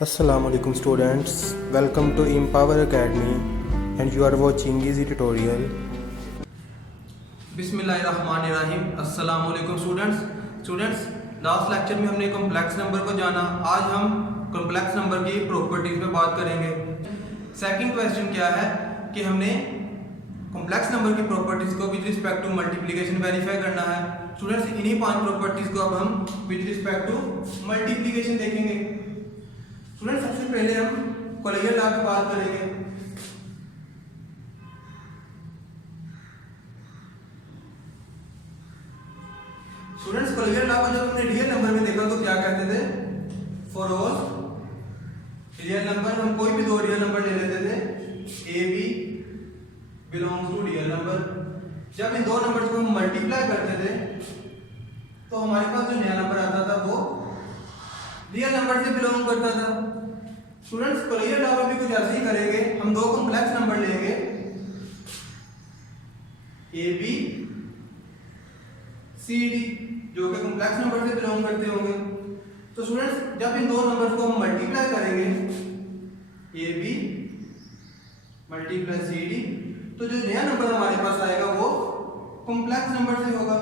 Assalamu alaikum students, welcome to Empower Academy and you are watching easy tutorial. बिस्मिल्लाहिर्रहमानिर्रहीम। अस्सलाम वालेकुम students last lecture में हमने complex number को जाना। आज हम कॉम्प्लेक्स नंबर की प्रॉपर्टीज में बात करेंगे। सेकंड क्वेश्चन क्या है कि हमने कॉम्प्लेक्स नंबर की प्रॉपर्टीज को with respect to multiplication verify करना है। स्टूडेंट्स इन्हीं 5 प्रॉपर्टीज को अब हम विद रिस्पेक्ट टू मल्टीप्लिकेशन देखेंगे। स्टूडेंट्स सबसे पहले हम कोलियर लॉ की बात करेंगे। स्टूडेंट्स कोलियर लॉ को जब हमने रियल नंबर में देखा तो क्या कहते थे? फॉर ऑल रियल नंबर, हम कोई भी दो रियल नंबर ले लेते थे, a b belongs to real number. जब इन दो नंबर्स को हम मल्टीप्लाई करते थे तो हमारे पास जो नया नंबर आता था वो रियल नंबर से बिलोंग करता था। स्टूडेंट्स कोलियर लॉ में भी कुछ ऐसे ही करेंगे। हम दो कॉम्प्लेक्स नंबर लेंगे, ए बी सी डी, जो कि कॉम्प्लेक्स नंबर से बिलोंग करते होंगे। तो स्टूडेंट्स जब इन दो नंबर्स को हम मल्टीप्लाई करेंगे, a B multiply C d, तो जो नया नंबर हमारे पास आएगा वो कॉम्प्लेक्स नंबर से होगा।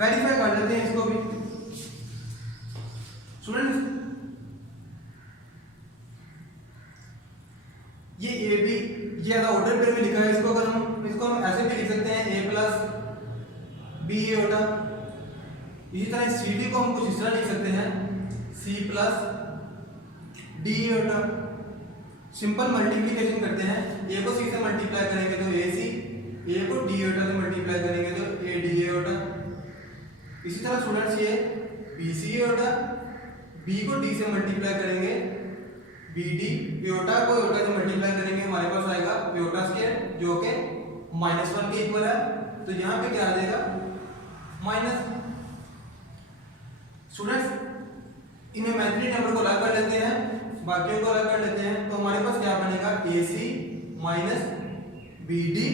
वेरीफाई कर लेते हैं इसको भी। स्टूडेंट्स ये ए बी ये ऑर्डर पेयर में लिखा है, इसको हम ऐसे भी लिख सकते हैं, ए प्लस बी ए होता। इसी तरह सी डी को हम कुछ इस तरह लिख सकते हैं, सी प्लस डी ए होता। सिंपल मल्टीप्लिकेशन करते हैं, ए को सी से मल्टीप्लाई करेंगे तो ए सी, ए को डी ओटा से मल्टीप्लाई करेंगे तो ए डी ए होता। इसी तरह स्टूडेंट्स ये बी सी ए होता, बी को डी से मल्टीप्लाई करेंगे, बी डी योटा को योटा से मल्टीप्लाई करेंगे, हमारे पास आएगा योटा स्क्वायर जो कि -1 के इक्वल है। तो यहाँ पे क्या आ जाएगा? Minus. Students in imaginary number को अलग कर लेते हैं, बाकियों को अलग कर लेते हैं, तो हमारे पास क्या बनेगा? A C minus B d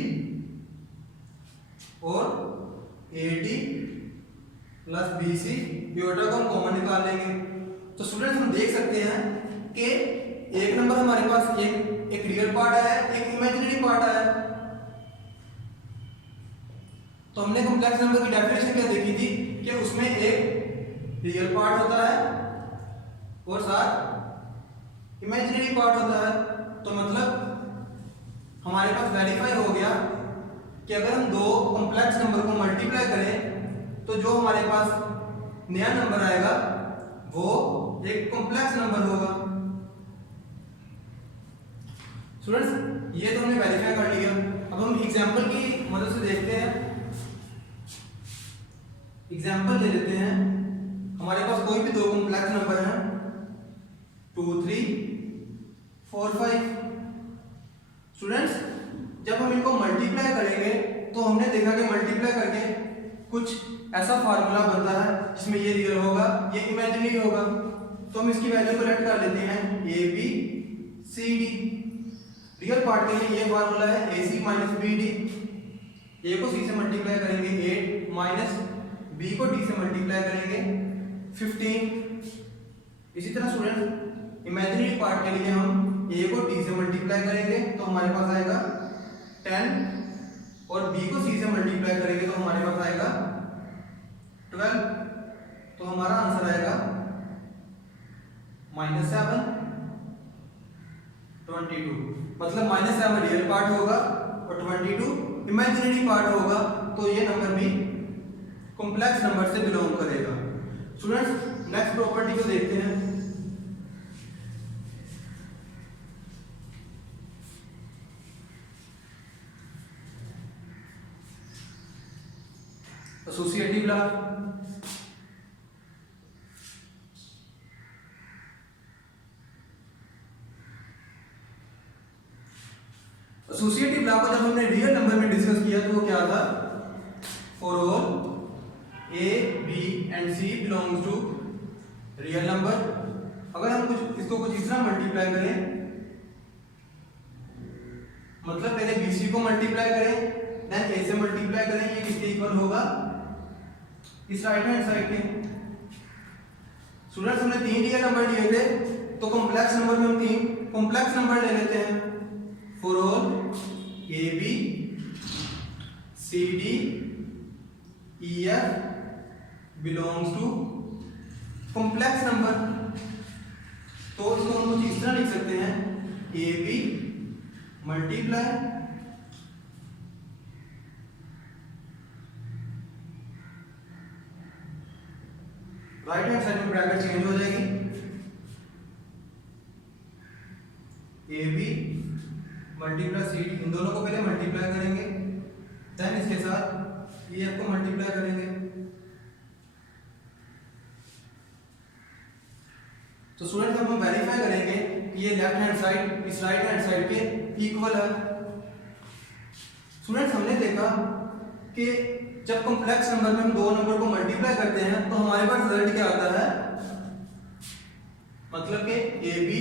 और a D plus B c, iota को हम कॉमन निकाल लेंगे। तो स्टूडेंट्स हम देख सकते हैं कि एक नंबर हमारे पास एक रियल पार्ट आया है, एक इमेजिनरी पार्ट आया है। तो हमने कॉम्प्लेक्स नंबर की डेफिनेशन क्या देखी थी कि उसमें एक रियल पार्ट होता है और साथ इमेजिनरी पार्ट होता है। तो मतलब हमारे पास वेरीफाई हो गया कि अगर हम दो कॉम्प्लेक्स नंबर को मल्टीप्लाई करें तो जो हमारे पास नया नंबर आएगा वो एक कॉम्प्लेक्स नंबर होगा। स्टूडेंट्स ये तो हमने वेरीफाई कर लिया। अब हम एग्जांपल की मदद से देखते हैं। एग्जांपल ले लेते हैं, हमारे पास कोई भी दो कॉम्प्लेक्स नंबर हैं, 2 3 4 5। स्टूडेंट्स जब हम इनको मल्टीप्लाई करेंगे तो हमने देखा कि मल्टीप्लाई करके कुछ ऐसा फार्मूला बनता है जिसमें ये रियल होगा, ये इमेजिनरी होगा। तो हम इसकी वैल्यू कलेक्ट कर लेते हैं, A B C D. Real part के लिए ये फार्मूला है, ए सी माइनस बी डी। ए को सी से मल्टीप्लाई करेंगे 8 माइनस बी को डी से मल्टीप्लाई करेंगे 15। इसी तरह स्टूडेंट इमेजिनरी पार्ट के लिए हम ए को डी से मल्टीप्लाई करेंगे तो हमारे पास आएगा 10 और बी को सी से मल्टीप्लाई करेंगे तो हमारे पास आएगा 12। तो हमारा आंसर आएगा -7 22। मतलब -7 रियल पार्ट होगा और 22 इमेजिनरी पार्ट होगा। तो ये नंबर भी कॉम्प्लेक्स नंबर से बिलोंग करेगा। स्टूडेंट्स नेक्स्ट प्रॉपर्टी को देखते हैं। Associative law. एसोसिएटिव लॉ को जब हमने रियल नंबर में डिस्कस किया तो वो क्या था? For all A b and c belongs to real number. अगर हम इसको कुछ इस तरह मल्टीप्लाई करें, मतलब पहले बी सी को मल्टीप्लाई करें देन ए से मल्टीप्लाई करें, ये किसके इक्वल होगा? इस राइट हैंड साइड के। स्टूडेंट्स हमने 3 रियल नंबर लिए थे तो कॉम्प्लेक्स कॉम्प्लेक्स नंबर में हम 3 कॉम्प्लेक्स नंबर ले लेते हैं। For all A B C D E F belongs to complex number. तो इसको हम कुछ इस तरह लिख सकते हैं, A B multiply right hand side में ब्रैकेट चेंज हो जाएगी, A B multiply C D, इन दोनों को पहले मल्टीप्लाई करेंगे, देन इसके साथ ई एफ को मल्टीप्लाई करेंगे। तो स्टूडेंट हम वेरीफाई करेंगे कि ये लेफ्ट हैंड साइड इस राइट हैंड साइड के इक्वल है। स्टूडेंट्स हमने देखा कि जब कॉम्प्लेक्स नंबर में हम दो नंबर को मल्टीप्लाई करते हैं तो हमारे पास रिजल्ट क्या आता है, मतलब कि ए बी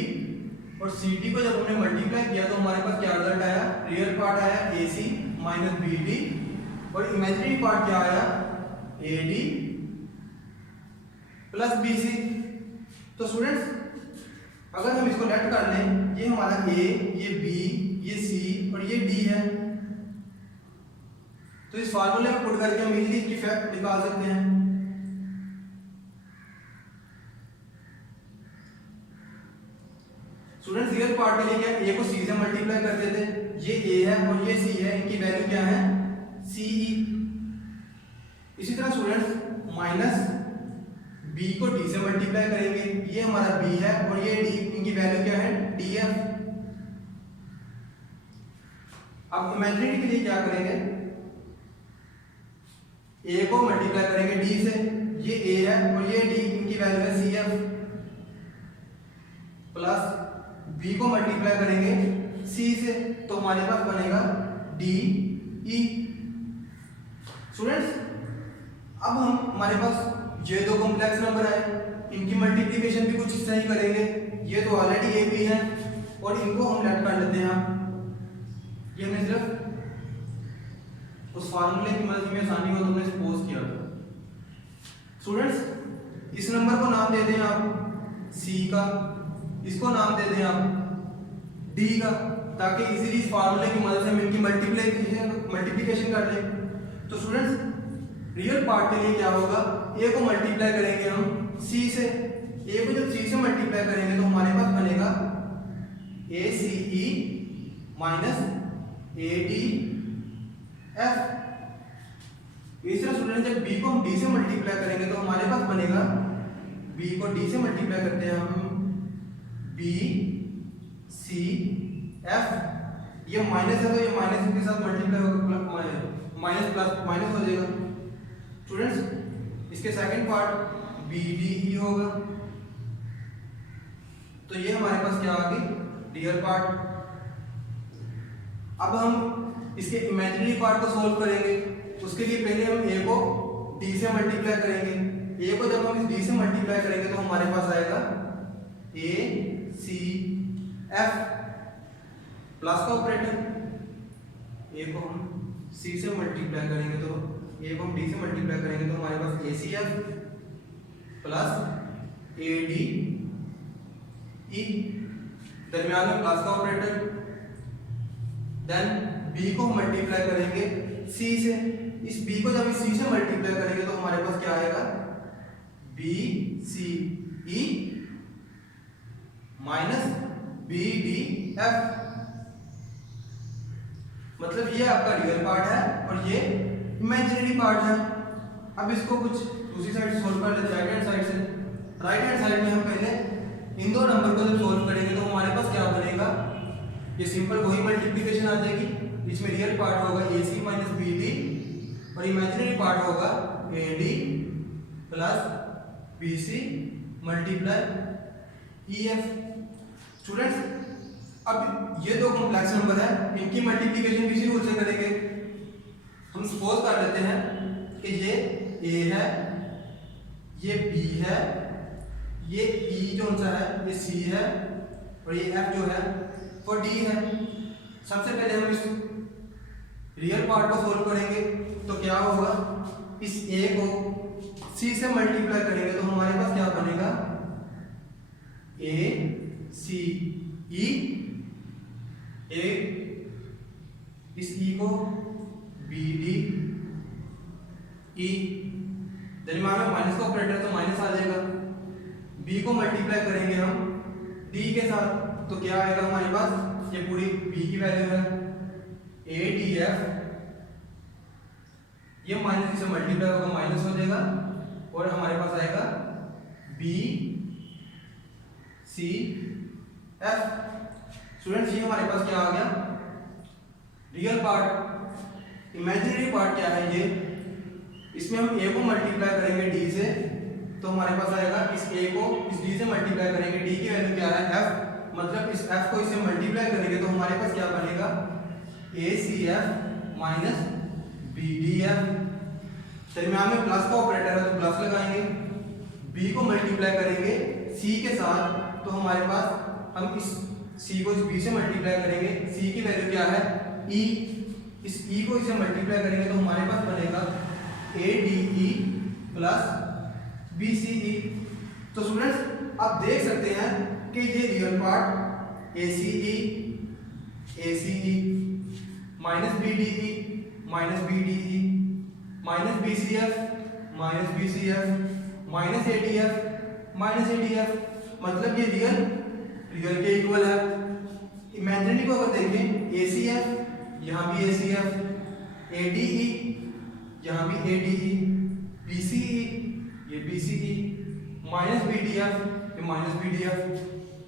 और सी डी को जब हमने मल्टीप्लाई किया तो हमारे पास क्या रिजल्ट आया, रियल पार्ट आया a C minus B d और इमेजिनरी पार्ट क्या आया, a D plus B c. तो स्टूडेंट्स अगर हम इसको लेट कर लें, ये हमारा ए, ये बी, ये सी और ये डी है, तो इस फार्मूले में पुट करके हम इजीली इसकी फैक्ट निकाल सकते हैं। स्टूडेंट्स रियल पार्ट के लिए क्या, ए को सी से मल्टीप्लाई कर देते, ये ए है और ये सी है, इनकी वैल्यू क्या है, सी ई। इसी तरह स्टूडेंट्स माइनस बी को डी से मल्टीप्लाई करेंगे, ये हमारा बी है और ये डी, इनकी वैल्यू क्या है, डी एफ। अब इमेजिनरी के लिए क्या करेंगे, ए को मल्टीप्लाई करेंगे डी से, ये ए है और ये डी, इनकी वैल्यू है सी एफ, प्लस बी को मल्टीप्लाई करेंगे सी से, तो हमारे पास बनेगा डी ई। स्टूडेंट्स अब हम हमारे पास ये दो कॉम्प्लेक्स नंबर है, इनकी मल्टीप्लिकेशन भी कुछ इस तरह ही करेंगे, ये तो ऑलरेडी ए बी है और इनको हम लेट कर लेते हैं। ये हमने सिर्फ उस फार्मूले की मदद में आसानी हो तो हमने सपोज किया था। स्टूडेंट्स इस नंबर को नाम दे दें आप सी का, इसको नाम दे दें आप डी का, ताकि इजीली इस फार्मूले की मदद से हम इनकी मल्टीप्लिकेशन कर लें। तो स्टूडेंट्स रियल पार्ट के लिए क्या होगा, ए को मल्टीप्लाई करेंगे हम सी से, ए को जब सी से मल्टीप्लाई करेंगे तो हमारे पास बनेगा a C E minus A D F. इस तरह स्टूडेंट जब बी को हम डी से मल्टीप्लाई करेंगे तो हमारे पास बनेगा, बी को डी से मल्टीप्लाई करते हैं हम बी सी एफ, ये माइनस है तो ये माइनस के साथ मल्टीप्लाई होगा, माइनस प्लस माइनस हो जाएगा। स्टूडेंट्स इसके second part b d e होगा, तो ये हमारे पास क्या आ गई, रियल पार्ट। अब हम इसके इमेजिनरी पार्ट को सॉल्व करेंगे, उसके लिए पहले हम ए को डी से मल्टीप्लाई करेंगे, ए को जब हम इस डी से मल्टीप्लाई करेंगे तो हमारे पास आएगा ए सी एफ प्लस का ऑपरेटर, ए को हम सी से मल्टीप्लाई करेंगे तो ए को हम डी से मल्टीप्लाई करेंगे तो हमारे पास A C F plus A D E, दरमियान में प्लस का ऑपरेटर, देन बी को मल्टीप्लाई करेंगे सी से, इस बी को जब इस सी से मल्टीप्लाई करेंगे तो हमारे पास क्या आएगा, B C E minus B D F. मतलब ये आपका रियल पार्ट है और ये इमेजिनरी पार्ट है। अब इसको कुछ दूसरी साइड से सोल्व कर लेते हैं, राइट हैंड साइड से। राइट हैंड साइड में हम पहले इन दो नंबर को जब सोल्व करेंगे तो हमारे पास क्या बनेगा, ये सिंपल वही मल्टीप्लिकेशन आ जाएगी, इसमें रियल पार्ट होगा a C minus B d और इमेजिनरी पार्ट होगा a D plus B c multiply e f. Students अब ये दो कॉम्प्लेक्स नंबर है, इनकी मल्टीप्लिकेशन किसी रूल से करेंगे। हम सपोज कर लेते हैं कि ये ए है, ये बी है, ये ई जो सा है ये सी है और ये एफ जो है वो डी है। सबसे पहले हम इस रियल पार्ट को सोल्व करेंगे तो क्या होगा, इस ए को सी से मल्टीप्लाई करेंगे तो हमारे पास क्या बनेगा, ए सी ई, ए इस ई को बी डी ई, दरमियान में माइनस का ऑपरेटर तो माइनस आ जाएगा। बी को मल्टीप्लाई करेंगे हम डी के साथ तो क्या आएगा हमारे पास, ये पूरी बी की वैल्यू है ए डी एफ, ये माइनस से मल्टीप्लाई होगा माइनस हो जाएगा और हमारे पास आएगा बी सी एफ। स्टूडेंट्स ये हमारे पास क्या आ गया, रियल पार्ट। इमेजिनरी पार्ट क्या है, ये इसमें हम a को मल्टीप्लाई करेंगे d से तो हमारे पास आएगा, इस a को इस d से मल्टीप्लाई करेंगे, d की वैल्यू क्या है f, मतलब इस f को इससे मल्टीप्लाई करेंगे तो हमारे पास क्या बनेगा ACF माइनस BDF। दरमियान में प्लस का ऑपरेटर है तो प्लस लगाएंगे, b को मल्टीप्लाई करेंगे c के साथ तो हमारे पास हम इस c को इस b से मल्टीप्लाई करेंगे, c की वैल्यू क्या है e, इस e को इसे मल्टीप्लाई करेंगे तो हमारे पास बनेगा ADE प्लस BCE। तो स्टूडेंट्स आप देख सकते हैं कि ये real part ACE minus BDE minus BDE minus BCF minus BCF minus ADF, मतलब ये रियल के इक्वल है। इमेजिनरी को अगर देखें ACF, यहाँ भी ACF, ADE यहाँ भी ADE, BCE ये BCE, माइनस BDF ये माइनस BDF,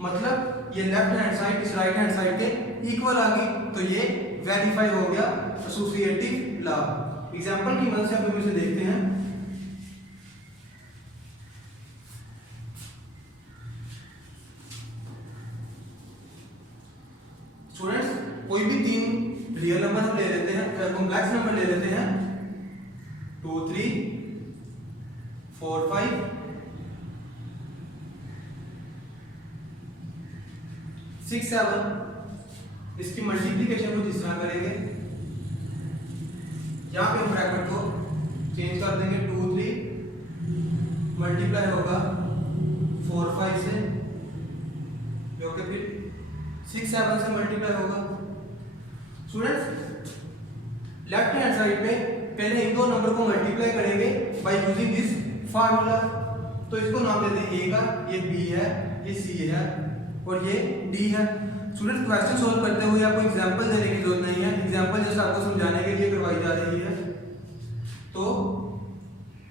मतलब ये लेफ्ट हैंड साइड इस राइट हैंड साइड के इक्वल आ गई तो ये वेरीफाई हो गया एसोसिएटिव लॉ। एग्जांपल की मदद से हम इसे देखते हैं। स्टूडेंट्स कोई भी तीन रियल नंबर हम ले लेते हैं, कॉम्प्लेक्स नंबर ले लेते हैं 2 3 4 5 6 7। इसकी मल्टीप्लिकेशन को जिस तरह करेंगे, यहाँ पे हम ब्रैकेट को चेंज कर देंगे, 2 3 मल्टीप्लाई होगा 4 5 से, जो कि फिर 6 7 से मल्टीप्लाई होगा। स्टूडेंट्स लेफ्ट हैंड साइड पे पहले इन दो नंबर को मल्टीप्लाई करेंगे बाय यूजिंग दिस फार्मूला, तो इसको नाम देते हैं ए का, ये बी है, ये सी है और ये डी है। स्टूडेंट्स क्वेश्चन सोल्व करते हुए आपको एग्जांपल देने की जरूरत नहीं है, एग्जांपल जस्ट आपको समझाने के लिए करवाई जा रही है। तो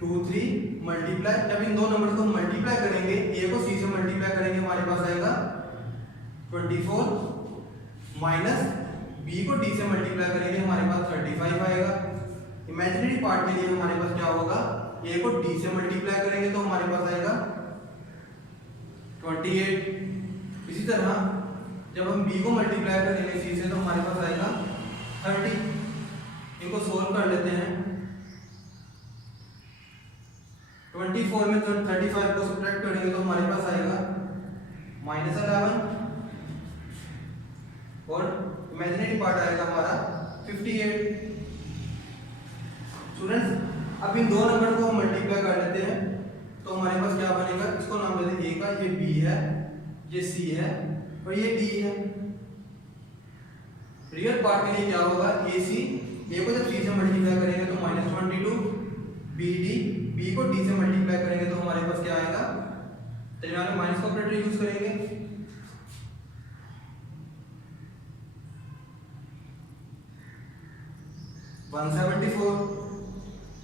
2 3 मल्टीप्लाई, जब इन दो नंबर को मल्टीप्लाई करेंगे, ए को सी से मल्टीप्लाई करेंगे, हमारे पास आएगा 24 माइनस बी को डी से मल्टीप्लाई करेंगे, हमारे पास 35 आएगा। इमेजिनरी पार्ट के लिए हमारे पास क्या होगा, ए को डी से मल्टीप्लाई करेंगे तो हमारे पास आएगा 28। इसी तरह जब हम बी को मल्टीप्लाई करेंगे सी से तो हमारे पास आएगा 30। इनको सोल्व कर लेते हैं। 24 में 35 को सब्ट्रैक्ट करेंगे तो हमारे पास आएगा -11 और इमेजिनरी पार्ट आएगा हमारा 58। स्टूडेंट्स अब इन दो नंबर को हम मल्टीप्लाई कर लेते हैं तो हमारे पास क्या बनेगा, इसको नाम देते हैं ए का, ये बी है, ये सी है और ये डी है। रियल पार्ट के लिए क्या होगा, ए सी, ए को जब सी से मल्टीप्लाई करेंगे तो -22, बी डी, बी को डी से मल्टीप्लाई करेंगे तो हमारे पास क्या आएगा, दरमियान में माइनस का ऑपरेटर यूज करेंगे।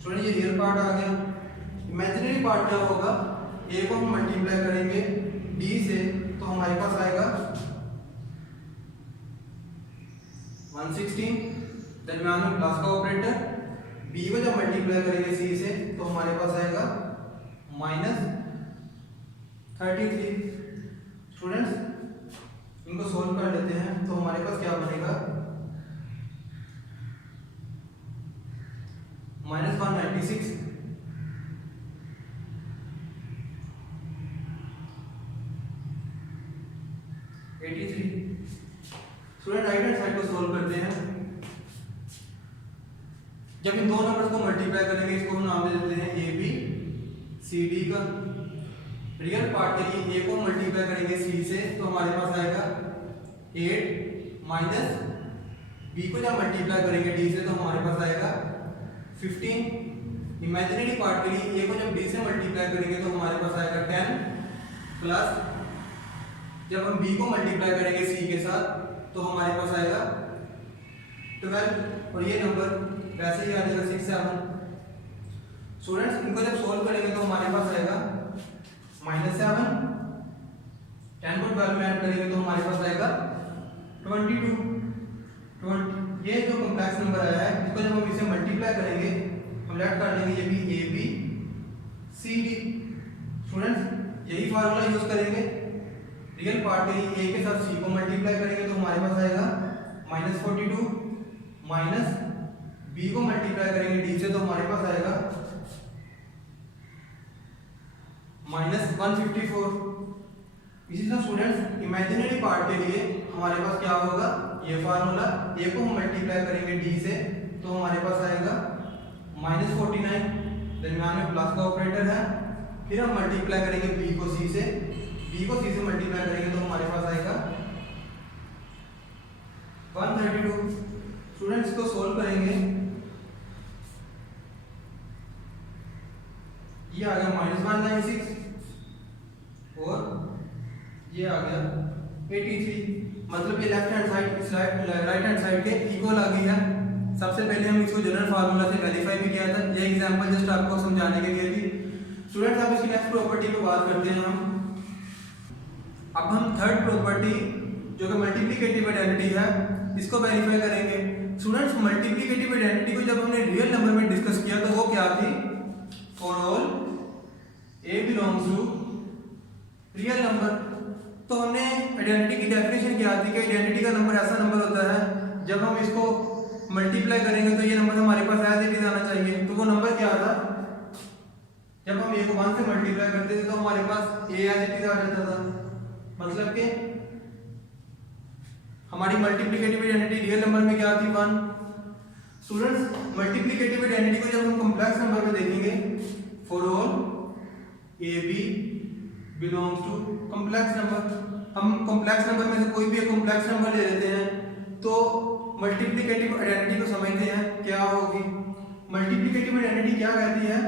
स्टूडेंट ये रियल पार्ट आ गया। इमेजिनरी पार्ट क्या होगा, ए को हम मल्टीप्लाई करेंगे डी से तो हमारे पास आएगा 116, दरमियान में प्लस का ऑपरेटर, बी को जब मल्टीप्लाई करेंगे सी से तो हमारे पास आएगा -33। स्टूडेंट्स इनको सोल्व कर लेते हैं तो हमारे पास क्या बनेगा, -196 83। स्टूडेंट राइट हैंड साइड को सोल्व करते हैं। जब इन दो नंबर्स को मल्टीप्लाई करेंगे इसको हम नाम दे देते हैं ए बी सी डी का। रियल पार्ट के लिए ए को मल्टीप्लाई करेंगे सी से तो हमारे पास आएगा 8 माइनस बी को जब मल्टीप्लाई करेंगे डी से तो हमारे पास आएगा 15। इमेजिनरी पार्ट के लिए ए को जब डी से मल्टीप्लाई करेंगे तो हमारे पास आएगा 10 प्लस जब हम बी को मल्टीप्लाई करेंगे सी के साथ तो हमारे पास आएगा 12 और ये नंबर वैसे ही आ जाएगा 6 7। स्टूडेंट्स इनको जब सोल्व करेंगे तो हमारे पास आएगा -7, 10 को 12 में ऐड करेंगे तो हमारे पास आएगा 22। ये जो कॉम्प्लेक्स नंबर आया है इसको जब हम इसे मल्टीप्लाई करेंगे हम लेट कर देंगे ये भी a B C d. Students यही फार्मूला यूज करेंगे, रियल पार्ट के लिए ए के साथ सी को मल्टीप्लाई करेंगे तो हमारे पास आएगा -42 माइनस बी को मल्टीप्लाई करेंगे डी से तो हमारे पास आएगा -154। इसी तरह स्टूडेंट्स इमेजिनरी पार्ट के लिए हमारे पास क्या होगा, ये फार्मूला ए को हम मल्टीप्लाई करेंगे डी से तो हमारे पास आएगा -49, दरमियान में प्लस का ऑपरेटर है। फिर हम मल्टीप्लाई करेंगे बी को सी से मल्टीप्लाई करेंगे तो हमारे पास आएगा 132। स्टूडेंट्स इसको सोल्व करेंगे, ये आ गया -196 और ये आ गया 83। मतलब ये left hand side right hand side के इक्वल आ गई है। सबसे पहले हम इसको जनरल फार्मूला से वेरीफाई भी किया था, ये एग्जांपल जस्ट आपको समझाने के लिए थी। स्टूडेंट्स अब इसकी नेक्स्ट प्रॉपर्टी पे बात करते हैं अब हम थर्ड प्रॉपर्टी जो कि मल्टीप्लिकेटिव आइडेंटिटी है इसको वेरीफाई करेंगे। स्टूडेंट्स मल्टीप्लिकेटिव आइडेंटिटी को जब हमने रियल नंबर में डिस्कस किया तो वो क्या थी, for all a belongs to real number. तो हमने आइडेंटिटी की डेफिनेशन क्या थी कि आइडेंटिटी का नंबर ऐसा नंबर होता है जब हम इसको मल्टीप्लाई करेंगे तो ये नंबर हमारे पास एज इट इज आना चाहिए। तो वो नंबर क्या था, जब हम ए को 1 से मल्टीप्लाई करते थे तो हमारे पास ए एज इट इज आ जाता था। मतलब कि हमारी मल्टीप्लिकेटिव आइडेंटिटी रियल नंबर में क्या थी, 1। स्टूडेंट्स मल्टीप्लिकेटिव आइडेंटिटी को जब हम कॉम्प्लेक्स नंबर में देखेंगे, for all A b belongs to complex number. हम कॉम्प्लेक्स नंबर में से कोई भी एक कॉम्प्लेक्स नंबर ले लेते हैं तो मल्टीप्लिकेटिव आइडेंटिटी को समझते हैं क्या होगी। मल्टीप्लिकेटिव आइडेंटिटी क्या कहती है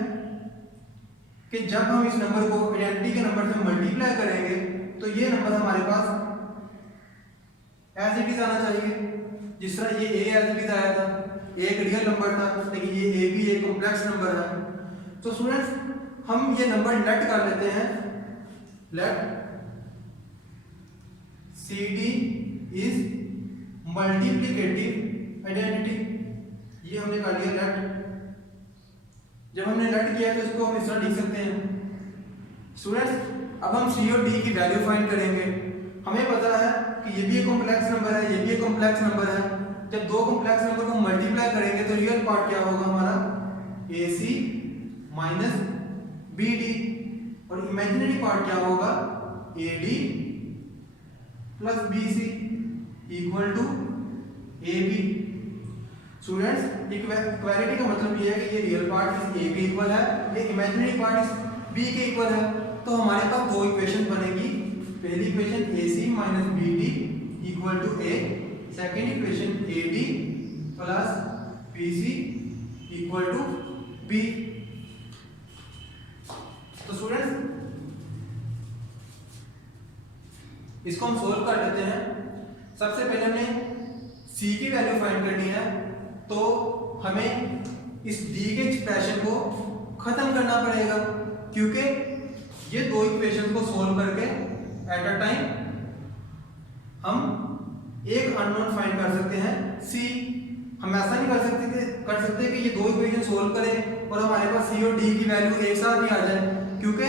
कि जब हम इस नंबर को आइडेंटिटी के नंबर से मल्टीप्लाई करेंगे तो ये नंबर हमारे पास एज इट इज आना चाहिए। जिस तरह ये ए एज इट इज आया था, ए एक रियल नंबर था, लेकिन ये ए भी एक कॉम्प्लेक्स नंबर है। तो स्टूडेंट्स हम ये नंबर लेट कर लेते हैं, let c d is multiplicative identity. ये हमने कर लिया लेट। जब हमने लेट किया तो इसको हम इस तरह लिख सकते हैं। स्टूडेंट्स अब हम सी और डी की वैल्यू फाइंड करेंगे। हमें पता है कि ये भी एक कॉम्प्लेक्स नंबर है, ये भी एक कॉम्प्लेक्स नंबर है। जब दो कॉम्प्लेक्स नंबर को मल्टीप्लाई करेंगे तो रियल पार्ट क्या होगा हमारा, a C minus B d, और इमेजिनरी पार्ट क्या होगा, a D plus B C equal to a b. Students equality का मतलब ये है कि ये रियल पार्ट इस ए के इक्वल है, ये इमेजिनरी पार्ट इस बी के इक्वल है। तो हमारे पास दो इक्वेशन बनेगी, पहली equation a C minus B D equal to a, second equation a D plus B C equal to b. तो स्टूडेंट्स इसको हम सोल्व कर लेते हैं। सबसे पहले हमें सी की वैल्यू फाइंड करनी है, तो हमें इस डी के एक्सप्रेशन को खत्म करना पड़ेगा, क्योंकि ये दो इक्वेशन को सोल्व करके एट अ टाइम हम एक अननोन फाइंड कर सकते हैं सी। हम ऐसा नहीं कर सकते कि ये दो इक्वेशन सोल्व करें और हमारे पास सी और डी की वैल्यू एक साथ ही आ जाए, क्योंकि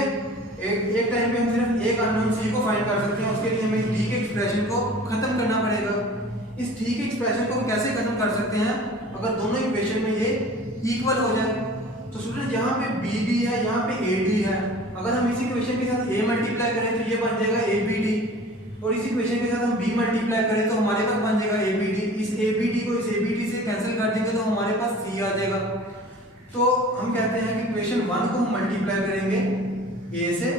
एक टाइम पे हम सिर्फ एक अननोन सी को फाइंड कर सकते हैं। उसके लिए हमें डी के एक्सप्रेशन को खत्म करना पड़ेगा। इस डी के एक्सप्रेशन को हम कैसे खत्म कर सकते हैं, अगर दोनों इक्वेशन में ये इक्वल हो जाए। तो स्टूडेंट यहाँ पे बी डी है, यहाँ पे ए डी है, अगर हम इस इक्वेशन के साथ a मल्टीप्लाई करें तो ये बन जाएगा ए बी डी, और इस इक्वेशन के साथ हम b मल्टीप्लाई करें तो हमारे पास बन जाएगा ए बी डी। इस ए बी डी को इस ए बी डी से कैंसिल कर देंगे तो हमारे पास c आ जाएगा। तो हम कहते हैं कि इक्वेशन 1 को हम मल्टीप्लाई करेंगे a से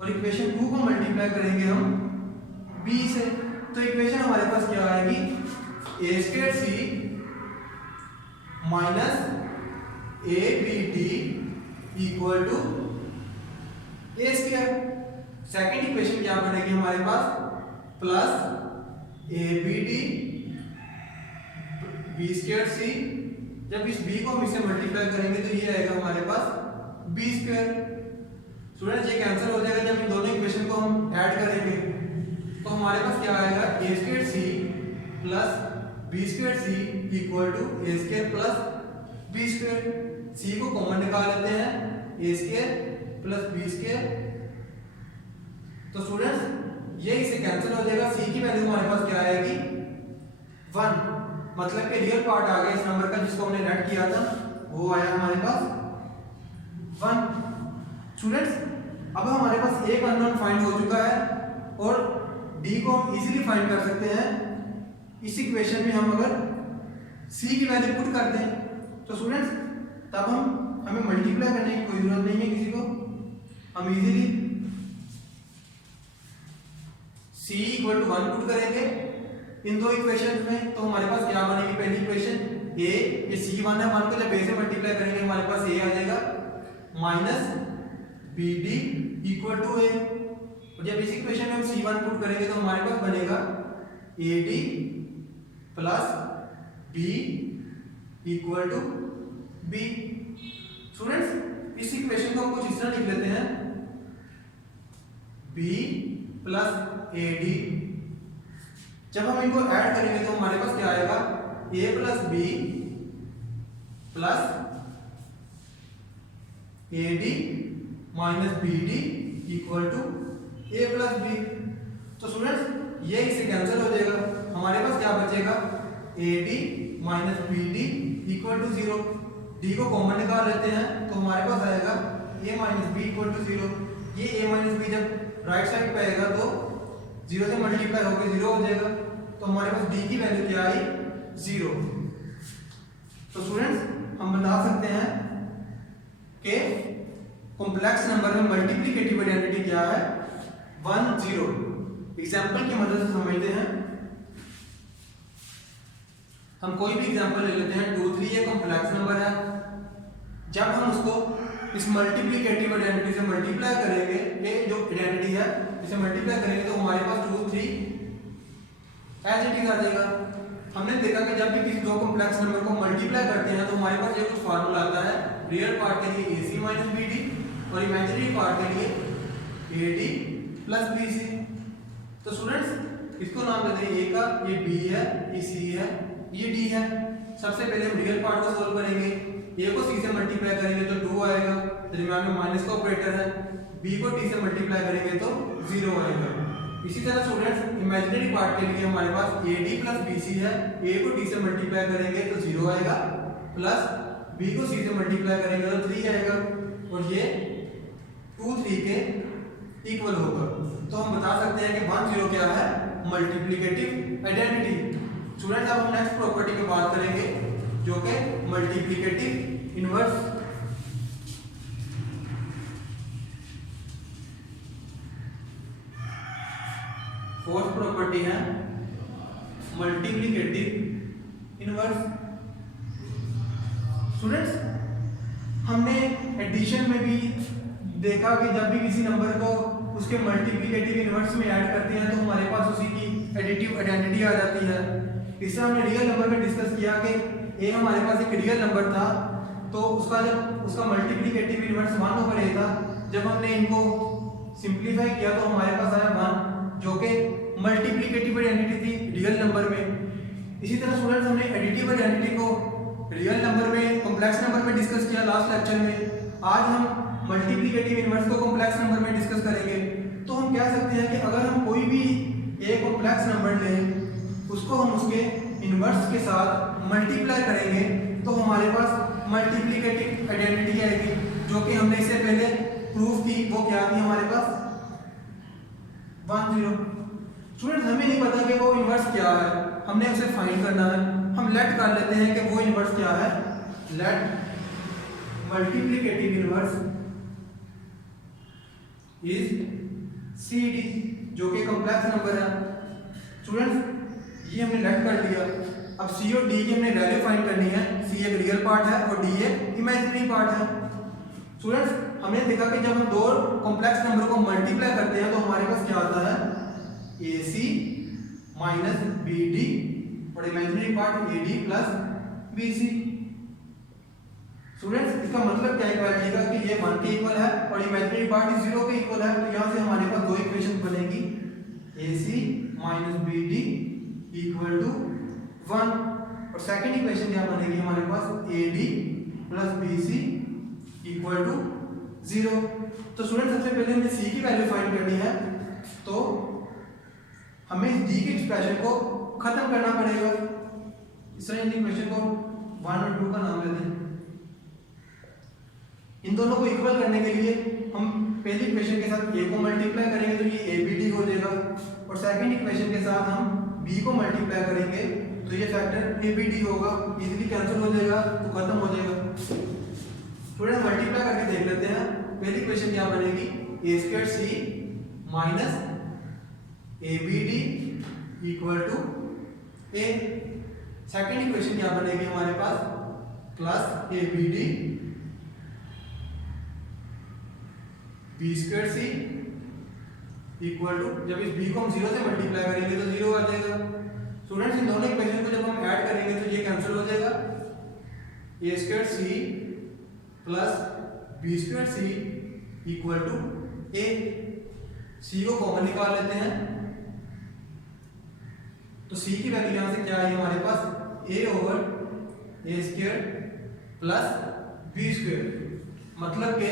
और इक्वेशन 2 को मल्टीप्लाई करेंगे हम b से, तो इक्वेशन हमारे पास क्या आएगी, a² minus abt equal to a²। Second equation क्या बनेगी हमारे पास, प्लस abt b²c। जब इस b को हम इससे मल्टीप्लाई करेंगे तो ये आएगा हमारे पास b²। स्टूडेंट्स ये कैंसिल हो जाएगा जब इन दोनों इक्वेशन को हम ऐड करेंगे, तो हमारे पास क्या आएगा, a² plus b²c equal to a² plus b²। c को कॉमन निकाल लेते हैं, a² प्लस b²। तो स्टूडेंट्स ये इसे कैंसिल हो जाएगा, c की वैल्यू हमारे पास क्या आएगी, 1। मतलब कि रियल पार्ट आ गया इस नंबर का जिसको हमने लेट किया था, वो आया हमारे पास 1। स्टूडेंट्स अब हमारे पास एक अननोन फाइंड हो चुका है और d को हम इजीली फाइंड कर सकते हैं। इस इक्वेशन में हम अगर c की वैल्यू पुट कर दें तो स्टूडेंट्स तब हमें मल्टीप्लाई करने की कोई जरूरत नहीं है किसी को, हम easily c equal to 1 put करेंगे इन दो इक्वेशन में, तो हमारे पास क्या बनेगी, पहली इक्वेशन a, ये c1 है, 1 को जब a से मल्टीप्लाई करेंगे हमारे पास a आ जाएगा, minus bd equal to a। और जब इस इक्वेशन में हम c1 पुट करेंगे तो हमारे पास बनेगा ad plus b equal to b। Students इस इक्वेशन को हम कुछ इस तरह लिख लेते हैं, b प्लस ad। जब हम इनको ऐड करेंगे तो हमारे पास क्या आएगा, a plus b plus ad minus bd equal to a plus b। तो स्टूडेंट्स ये इसे कैंसिल हो जाएगा, हमारे पास क्या बचेगा, ad minus bd equal to 0। d को कॉमन निकाल लेते हैं तो हमारे पास आएगा a minus b equal to 0। ये a माइनस b जब राइट साइड पे आएगा तो 0 से मल्टीप्लाई होकर 0 हो जाएगा, तो हमारे पास d की वैल्यू क्या आई, 0। तो स्टूडेंट्स हम बता सकते हैं कि कॉम्प्लेक्स नंबर में मल्टीप्लिकेटिव आइडेंटिटी क्या है, 1 0। एग्जांपल की मदद से समझते हैं, हम कोई भी एग्जांपल ले लेते हैं, 2 3 ये कॉम्प्लेक्स नंबर है। जब हम उसको इस मल्टीप्लिकेटिव आइडेंटिटी से मल्टीप्लाई करेंगे, ये जो आइडेंटिटी है इसे मल्टीप्लाई करेंगे तो हमारे पास 2 3 एज इट इज आ जाएगा। हमने देखा कि जब भी किसी दो कॉम्प्लेक्स नंबर को मल्टीप्लाई करते हैं तो हमारे पास ये कुछ फार्मूला आता है, रियल पार्ट के लिए ac माइनस bd और इमेजिनरी पार्ट के लिए ad प्लस bc। तो स्टूडेंट्स इसको नाम देते हैं a का, ये b है, ये c है, ये d है। सबसे पहले हम रियल पार्ट को सोल्व करेंगे, a को c से मल्टीप्लाई करेंगे तो 2 आएगा, दरमियान में माइनस का ऑपरेटर है, b को d से मल्टीप्लाई करेंगे तो 0 आएगा। इसी तरह स्टूडेंट्स इमेजिनरी पार्ट के लिए हमारे पास ad प्लस bc है, a को d से मल्टीप्लाई करेंगे तो 0 आएगा, प्लस b को c से मल्टीप्लाई करेंगे तो 3 आएगा, और ये 2 3 के इक्वल होगा। तो हम बता सकते हैं कि 1 0 क्या है, मल्टीप्लिकेटिव आइडेंटिटी। स्टूडेंट्स अब हम नेक्स्ट प्रॉपर्टी की बात करेंगे जो कि मल्टीप्लिकेटिव इनवर्स। फोर्थ प्रॉपर्टी है मल्टीप्लिकेटिव इनवर्स। स्टूडेंट्स हमने एडिशन में भी देखा कि जब भी किसी नंबर को उसके मल्टीप्लिकेटिव इनवर्स में ऐड करते हैं तो हमारे पास उसी की एडिटिव आइडेंटिटी आ जाती है। इससे हमने रियल नंबर में डिस्कस किया कि a हमारे पास एक रियल नंबर था, तो उसका मल्टीप्लिकेटिव इनवर्स 1/a था। जब हमने इनको सिंप्लीफाई किया तो हमारे पास आया 1, जो कि मल्टीप्लिकेटिव आइडेंटिटी थी रियल नंबर में। इसी तरह स्टूडेंट्स हमने एडिटिव आइडेंटिटी को रियल नंबर में, कॉम्प्लेक्स नंबर में डिस्कस किया लास्ट लेक्चर में। आज हम मल्टीप्लिकेटिव इनवर्स को कॉम्प्लेक्स नंबर में डिस्कस करेंगे। तो हम कह सकते हैं कि अगर हम कोई भी एक कॉम्प्लेक्स नंबर लें, उसको हम उसके इनवर्स के साथ मल्टीप्लाई करेंगे तो हमारे पास मल्टीप्लिकेटिव आइडेंटिटी आएगी, जो कि हमने इससे पहले प्रूफ की। वो क्या थी हमारे पास, 1 0। स्टूडेंट्स हमें नहीं पता कि वो इनवर्स क्या है, हमने उसे फाइंड करना है। हम लेट कर लेते हैं कि वो इनवर्स क्या है, let multiplicative inverse is c d जो कि कॉम्प्लेक्स नंबर है। स्टूडेंट्स ये हमने लेट कर लिया। अब सी और डी की हमने वैल्यू फाइंड करनी है। सी एक रियल पार्ट है और डी एक इमेजिनरी पार्ट है। स्टूडेंट्स हमने देखा कि जब हम दो कॉम्प्लेक्स नंबर को मल्टीप्लाई करते हैं तो हमारे पास क्या आता है, ए सी माइनस बी डी और imaginary part a D plus B c. Students इसका मतलब क्या है कि ये 1 के इक्वल है और इमेजिनरी पार्ट 0 के इक्वल है। तो यहाँ से हमारे पास दो इक्वेशन बनेगी, A C minus B D equal to 1 और सेकंड इक्वेशन क्या बनेगी हमारे पास, A D plus B C equal to 0। तो स्टूडेंट सबसे पहले हमें सी की वैल्यू फाइंड करनी है, तो हमें इस डी के एक्सप्रेशन को खत्म करना पड़ेगा। इस तरह इन इक्वेशन को 1 और 2 का नाम लेते हैं। इन दोनों को इक्वल करने के लिए हम पहली इक्वेशन के साथ a को मल्टीप्लाई करेंगे तो ये ए बी डी हो जाएगा और सेकंड इक्वेशन के साथ हम b को मल्टीप्लाई करेंगे तो ये फैक्टर ए बी डी होगा, इजीली कैंसिल हो जाएगा तो खत्म हो जाएगा। स्टूडेंट मल्टीप्लाई करके देख लेते हैं। पहली इक्वेशन क्या बनेगी, A square C minus A B D equal to A. Second equation क्या बनेगी हमारे पास, plus A B D B square C equal to, जब इस b को हम 0 से मल्टीप्लाई करेंगे तो 0 आ जाएगा। स्टूडेंट्स इन दोनों इक्वेशन को जब हम ऐड करेंगे तो ये कैंसिल हो जाएगा, A square C plus B square C equal to A. C को कॉमन निकाल लेते हैं तो सी की वैल्यू यहां से क्या आई हमारे पास, a over A square plus B square. मतलब के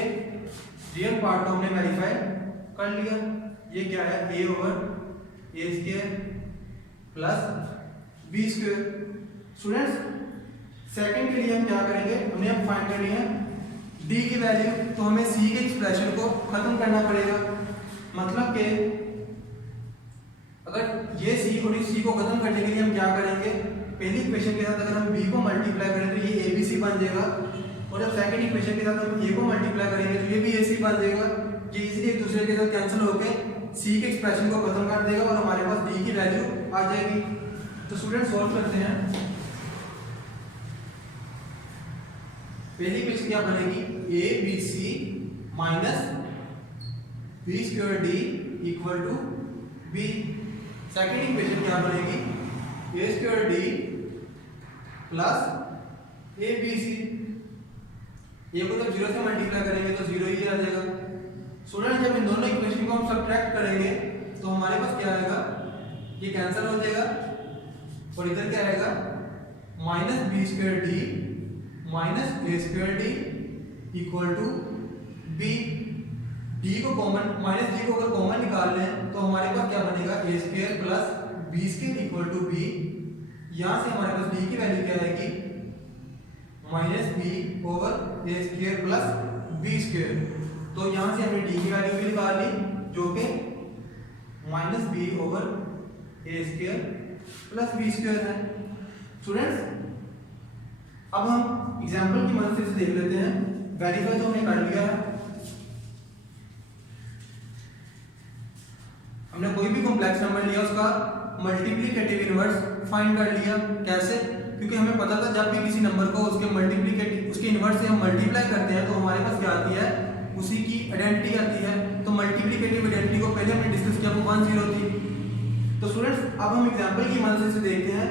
रियल पार्ट को हमने वेरीफाई कर लिया। ये क्या है, a over A square plus B square. Students second के लिए हम क्या करेंगे, हमने अब फाइंड करनी है d की वैल्यू, तो हमें c के एक्सप्रेशन को खत्म करना पड़ेगा। मतलब के अगर ये c और इस c को खत्म करने के लिए हम क्या करेंगे, पहली इक्वेशन के साथ अगर हम b को मल्टीप्लाई करें तो ये abc बन जाएगा और जब सेकंड इक्वेशन के साथ हम a को मल्टीप्लाई करेंगे तो ये भी ac बन जाएगा। ये इजीली एक दूसरे के साथ कैंसिल होकर c के एक्सप्रेशन को खत्म कर देगा और हमारे पास d की वैल्यू आ जाएगी। तो स्टूडेंट सॉल्व करते हैं। पहली इक्वेशन क्या बनेगी, a b c minus b square d equal to b। Second equation क्या बनेगी, a square d plus A B c. ये को जब 0 से मल्टीप्लाई करेंगे तो 0 ही आ जाएगा। स्टूडेंट जब इन दोनों इक्वेशन को हम सब्ट्रैक्ट करेंगे तो हमारे पास क्या आएगा, ये कैंसिल हो जाएगा और इधर क्या आएगा, minus b square d minus a square d equal to b. D को कॉमन, माइनस डी को अगर कॉमन निकाल लें तो हमारे पास क्या बनेगा, A square plus B square equal to B. यहाँ से हमारे पास डी की वैल्यू क्या आएगी, माइनस बी ओवर ए स्क्वायर प्लस बी स्क्वायर। तो यहाँ से हमने डी की वैल्यू भी निकाल ली जो कि माइनस बी ओवर ए स्क्वायर प्लस बी स्क्वायर है। स्टूडेंट्स अब हम एग्जाम्पल की मदद से देख लेते हैं। वेरीफाई तो हमने कर लिया है, हमने कोई भी कॉम्प्लेक्स नंबर लिया उसका मल्टीप्लिकेटिव इनवर्स फाइंड कर लिया। कैसे, क्योंकि हमें पता था जब भी किसी नंबर को उसके मल्टीप्लिकेटिव उसके इनवर्स से हम मल्टीप्लाई करते हैं तो हमारे पास क्या आती है, उसी की आइडेंटिटी आती है। तो मल्टीप्लिकेटिव आइडेंटिटी को पहले हमने डिस्कस किया, वो 1 0 थी। तो स्टूडेंट्स अब हम एग्जांपल की मदद से देखते हैं।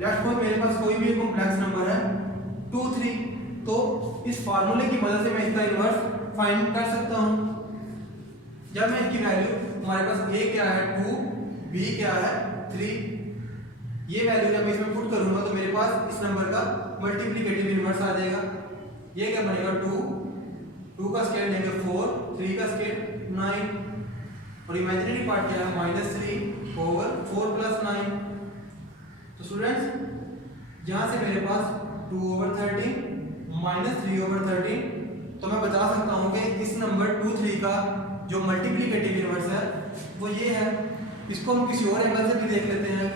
लेट्स सपोज मेरे पास कोई भी कॉम्प्लेक्स नंबर है 2 3, तो इस फार्मूले की मदद से मैं इसका इनवर्स फाइंड कर सकता हूं। जब मैं इसकी वैल्यू, हमारे पास a क्या है 2, b क्या है 3, ये वैल्यू जब मैं इसमें पुट करूंगा तो मेरे पास इस नंबर का मल्टीप्लिकेटिव इनवर्स आ जाएगा। ये क्या बनेगा 2 का स्क्वायर लेंगे 4, 3 का स्क्वायर 9 और इमेजिनरी पार्ट क्या है -3 ओवर 4 प्लस 9। तो स्टूडेंट्स यहाँ से मेरे पास 2 ओवर 13 -3 ओवर 13, तो मैं बता सकता हूँ कि इस नंबर 2 3 का जो मल्टीप्लिकेटिव इनवर्स है वो ये है। इसको हम किसी और एंगल से भी देख लेते हैं।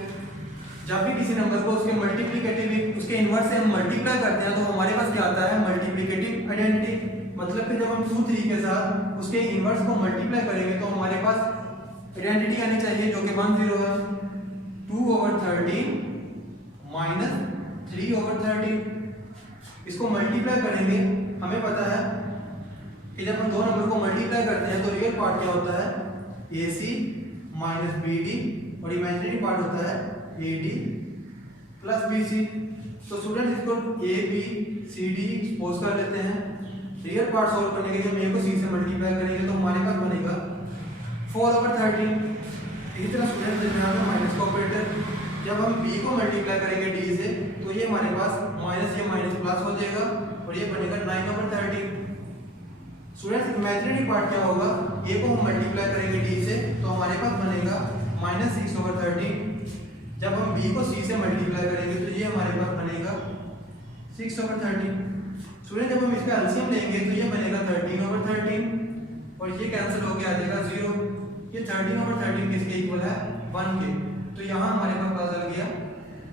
जब भी किसी नंबर को उसके मल्टीप्लिकेटिव उसके इनवर्स से हम मल्टीप्लाई करते हैं तो हमारे पास क्या आता है, मल्टीप्लिकेटिव आइडेंटिटी। मतलब कि जब हम 2 3 के साथ उसके इनवर्स को मल्टीप्लाई करेंगे तो हमारे पास आइडेंटिटी आनी चाहिए जो कि 10 है। 2/13 माइनस 3/13। इसको मल्टीप्लाई करेंगे, हमें पता है कि जब हम दो नंबर को मल्टीप्लाई करते हैं तो रियल पार्ट क्या होता है, AC माइनस BD, और इमेजिनरी पार्ट होता है AD प्लस BC। तो स्टूडेंट इसको ABCD सपोज कर लेते हैं। रियल पार्ट सॉल्व करने के लिए हम A को C से मल्टीप्लाई करेंगे तो हमारे पास बनेगा 4/13। इसी तरह स्टूडेंट यहाँ पे माइनस का ऑपरेटर, जब हम B को मल्टीप्लाई करेंगे D से तो ये हमारे पास माइनस ये माइनस प्लस हो जाएगा और ये बनेगा 9/13। स्टूडेंट्स इमेजिनरी पार्ट क्या होगा, A को हम मल्टीप्लाई करेंगे D से तो हमारे पास बनेगा -6/13। जब हम B को C से मल्टीप्लाई करेंगे तो ये हमारे पास बनेगा 6/13। स्टूडेंट जब हम इसका एलसीएम लेंगे तो ये बनेगा 13/13 और ये कैंसिल होके आ जाएगा 0। ये 13/13 किसके इक्वल है, 1 के। तो यहाँ हमारे पास पता चल गया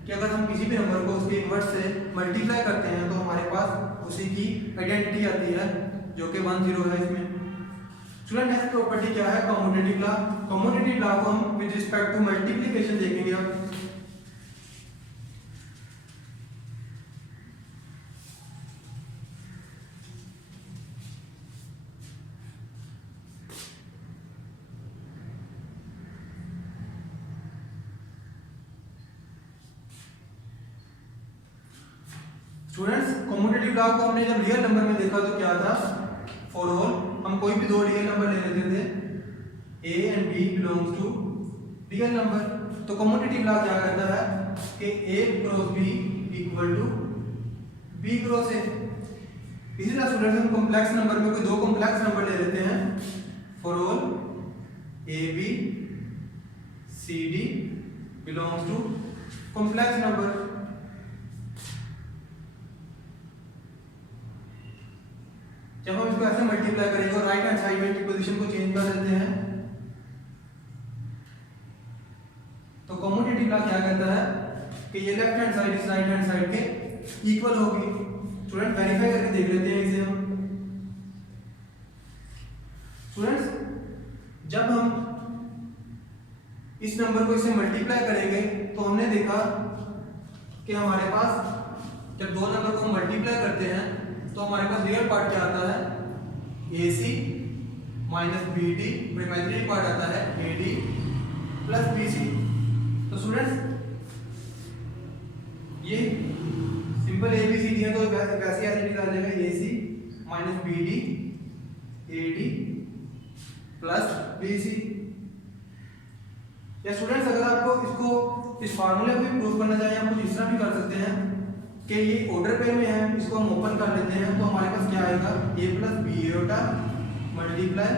कि अगर हम किसी भी नंबर को उसके इन्वर्स से मल्टीप्लाई करते हैं तो हमारे पास उसी की आइडेंटिटी आती है जो कि 10 है इसमें। स्टूडेंट नेक्स्ट प्रॉपर्टी क्या है, कम्यूटेटिव लॉ। कम्यूटेटिव लॉ को हम विद रिस्पेक्ट टू मल्टीप्लिकेशन देखेंगे अब। स्टूडेंट्स कम्यूटेटिव लॉ को हमने जब रियल नंबर में देखा तो क्या था, फॉर ऑल हम कोई भी दो रियल नंबर ले लेते थे, A and B belongs to real number. तो कम्यूटेटिव लॉ क्या कहता है कि A cross B equal to B cross A। इसी तरह स्टूडेंट्स हम कॉम्प्लेक्स नंबर में कोई दो कॉम्प्लेक्स नंबर ले लेते हैं, for all AB CD belongs to complex number. जब हम इसको ऐसे मल्टीप्लाई करेंगे और राइट हैंड साइड में की पोजीशन को चेंज कर देते हैं तो कम्यूटेटिव लॉ क्या कहता है कि ये लेफ्ट हैंड साइड इस राइट हैंड साइड के इक्वल होगी। स्टूडेंट वेरीफाई करके देख लेते हैं इसे हम। स्टूडेंट्स जब हम इस नंबर को इससे मल्टीप्लाई करेंगे तो हमने देखा कि हमारे पास जब दो नंबर को मल्टीप्लाई करते हैं तो हमारे पास रियल पार्ट क्या आता है, AC माइनस BD, और इमेजिनरी पार्ट आता है AD प्लस BC। तो स्टूडेंट्स ये सिंपल ABCD है तो वैसे ऐसे निकाल देगा AC minus BD AD plus BC। या स्टूडेंट्स अगर आपको इसको इस फार्मूले को भी प्रूव करना चाहिए हम कुछ इस तरह भी कर सकते हैं कि ये ऑर्डर पेयर में है, इसको हम ओपन कर लेते हैं तो हमारे पास क्या आएगा, A plus B iota multiply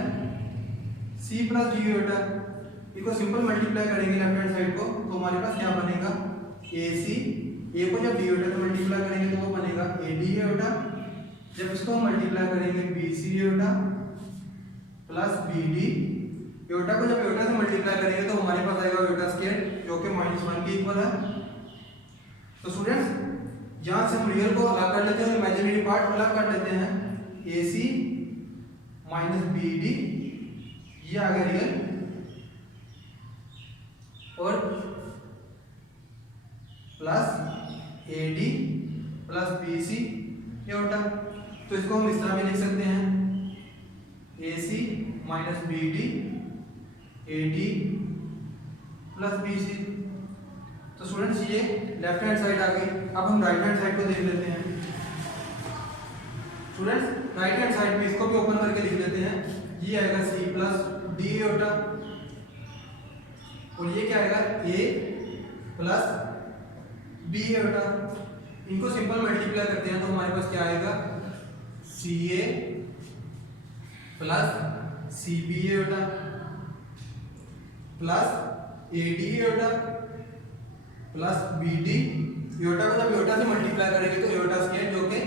C plus D iota. इसको सिंपल मल्टीप्लाई करेंगे लेफ्ट हैंड साइड को तो हमारे पास क्या बनेगा, AC, A को जब D आयोटा से मल्टीप्लाई करेंगे तो वो बनेगा AD आयोटा। जब इसको हम मल्टीप्लाई करेंगे BC iota plus BD iota को जब आयोटा से मल्टीप्लाई करेंगे तो हमारे पास आएगा आयोटा स्क्वायर जो कि -1 के इक्वल है। तो स्टूडेंट्स यहाँ से हम रियल को अलग कर लेते हैं और इमेजिनरी पार्ट अलग कर लेते हैं। AC माइनस BD ये आ गया रियल और प्लस AD प्लस BC ये होता। तो इसको हम इस तरह भी लिख सकते हैं AC minus BD AD plus BC। तो स्टूडेंट्स ये लेफ्ट हैंड साइड आ गई। अब हम राइट हैंड साइड को देख लेते हैं। स्टूडेंट्स राइट हैंड साइड में इसको भी ओपन करके लिख लेते हैं। ये आएगा C प्लस D आयोटा और ये क्या आएगा A प्लस B आयोटा। इनको सिंपल मल्टीप्लाई करते हैं तो हमारे पास क्या आएगा, CA plus CB iota plus AD iota plus BD iota को जब आयोटा से मल्टीप्लाई करेंगे तो आयोटा स्क्वायर जो कि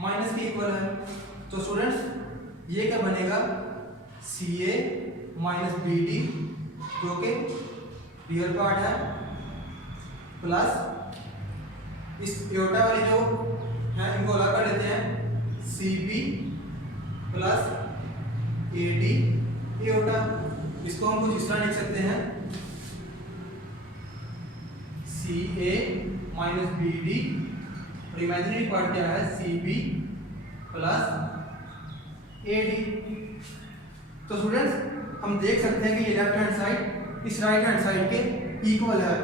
माइनस के इक्वल है। तो स्टूडेंट्स ये क्या बनेगा, CA माइनस BD जो कि रियल पार्ट है प्लस इस आयोटा वाली जो है इनको अलग कर लेते हैं, CB प्लस AD आयोटा। इसको हम कुछ इस तरह लिख सकते हैं c a minus B d, और इमेजिनरी पार्ट क्या है सी बी प्लस ए डी। तो स्टूडेंट्स हम देख सकते हैं कि ये लेफ्ट हैंड साइड इस राइट हैंड साइड के इक्वल है।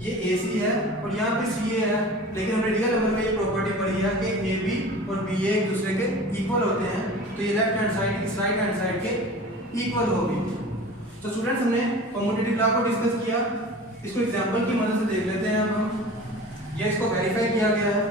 ये ए सी है और यहाँ पे सी ए है, लेकिन हमने रियल नंबर में ये प्रॉपर्टी पढ़ी है कि ए बी और बी ए एक दूसरे के इक्वल होते हैं, तो ये लेफ्ट हैंड साइड इस राइट हैंड साइड के इक्वल होगी। तो स्टूडेंट्स हमने कम्यूटेटिव लॉ को डिस्कस किया, इसको एग्जांपल की मदद से देख लेते हैं अब हम। ये इसको वेरीफाई किया गया है।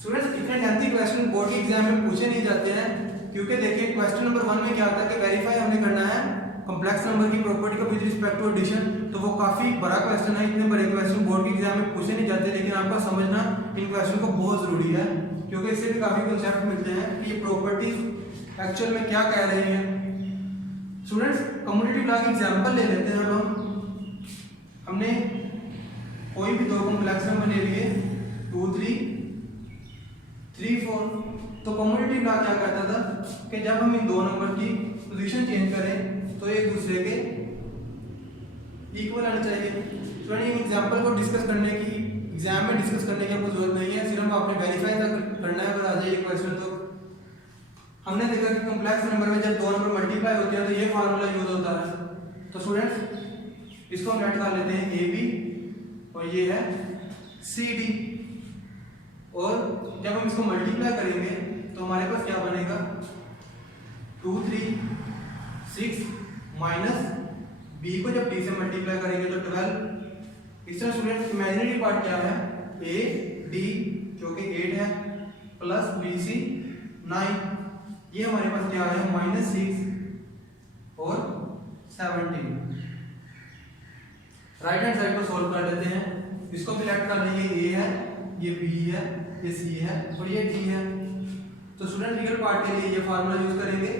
स्टूडेंट्स इतने लेंथी क्वेश्चन बोर्ड के एग्जाम में पूछे नहीं जाते हैं, क्योंकि देखिए क्वेश्चन नंबर 1 में क्या होता है कि वेरीफाई हमने करना है कॉम्प्लेक्स नंबर की प्रॉपर्टी को विद रिस्पेक्ट टू एडिशन। तो वो काफी बड़ा क्वेश्चन है, इतने बड़े क्वेश्चन बोर्ड के एग्जाम में पूछे नहीं जाते, लेकिन आपका समझना इन क्वेश्चन को बहुत जरूरी है, क्योंकि इससे भी काफी कंसेप्ट मिलते हैं कि ये प्रॉपर्टीज एक्चुअल में क्या कह रही हैं। स्टूडेंट्स कम्यूटेटिव लॉ की एग्जांपल ले लेते हैं हम। हमने कोई भी दो कॉम्प्लेक्स नंबर ले लिए 2 3 3 4। तो कम्यूटेटिव लॉ क्या कहता था कि जब हम इन दो नंबर की पोजीशन चेंज करें तो एक दूसरे के इक्वल आने चाहिए। तो इन एग्जांपल को डिस्कस करने की एग्जाम में डिस्कस करने की आपको जरूरत नहीं है, सिर्फ आपने वेरीफाई तक करना है। अगर आ जाए क्वेश्चन तो हमने देखा कि कॉम्प्लेक्स नंबर में जब दो नंबर मल्टीप्लाई होते हैं तो ये फार्मूला यूज होता है। तो स्टूडेंट्स इसको हम ऐड कर लेते हैं ए बी और ये है सी डी, और जब हम इसको मल्टीप्लाई करेंगे तो हमारे पास क्या बनेगा 2 3 6 माइनस बी को जब डी से मल्टीप्लाई करेंगे तो 12। इस तरह स्टूडेंट्स इमेजिनरी पार्ट क्या है ए डी जो कि 8 है प्लस बी सी 9, ये हमारे पास क्या है -6 और 17। राइट हैंड साइड को सोल्व कर लेते हैं। इसको भी लेफ्ट कर लेंगे, ए है, ये बी है, ये सी है और ये डी है। तो स्टूडेंट रियल पार्ट के लिए ये फार्मूला यूज करेंगे,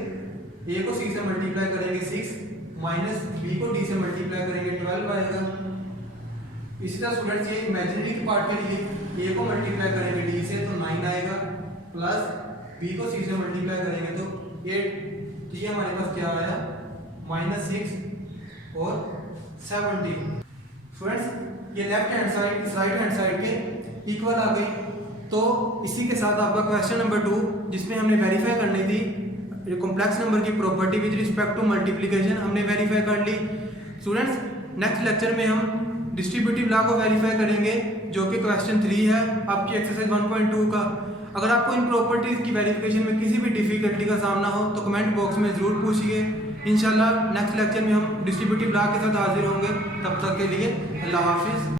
ए को सी से मल्टीप्लाई करेंगे 6 माइनस बी को डी से मल्टीप्लाई करेंगे 12 आएगा। इसी तरह स्टूडेंट्स ये इमेजिनरी पार्ट के लिए ए को मल्टीप्लाई करेंगे डी से तो 9 आएगा, प्लस बी को सी से मल्टीप्लाई करेंगे तो 8। तो ये हमारे पास क्या आया -6 और 17। स्टूडेंट्स ये लेफ्ट हैंड साइड इस राइट हैंड साइड के इक्वल आ गई। तो इसी के साथ आपका क्वेश्चन नंबर 2 जिसमें हमने वेरीफाई करनी थी कॉम्प्लेक्स नंबर की property with respect to multiplication, हमने वेरीफाई कर ली। स्टूडेंट्स नेक्स्ट लेक्चर में हम डिस्ट्रीब्यूटिव लॉ को वेरीफाई करेंगे, जो कि क्वेश्चन 3 है आपकी एक्सरसाइज 1.2 का। अगर आपको इन प्रॉपर्टीज की वेरिफिकेशन में किसी भी डिफिकल्टी का सामना हो तो कमेंट बॉक्स में जरूर पूछिए। इंशाल्लाह नेक्स्ट लेक्चर में हम डिस्ट्रीब्यूटिव लॉ के साथ हाजिर होंगे। तब तक के लिए अल्लाह हाफिज़।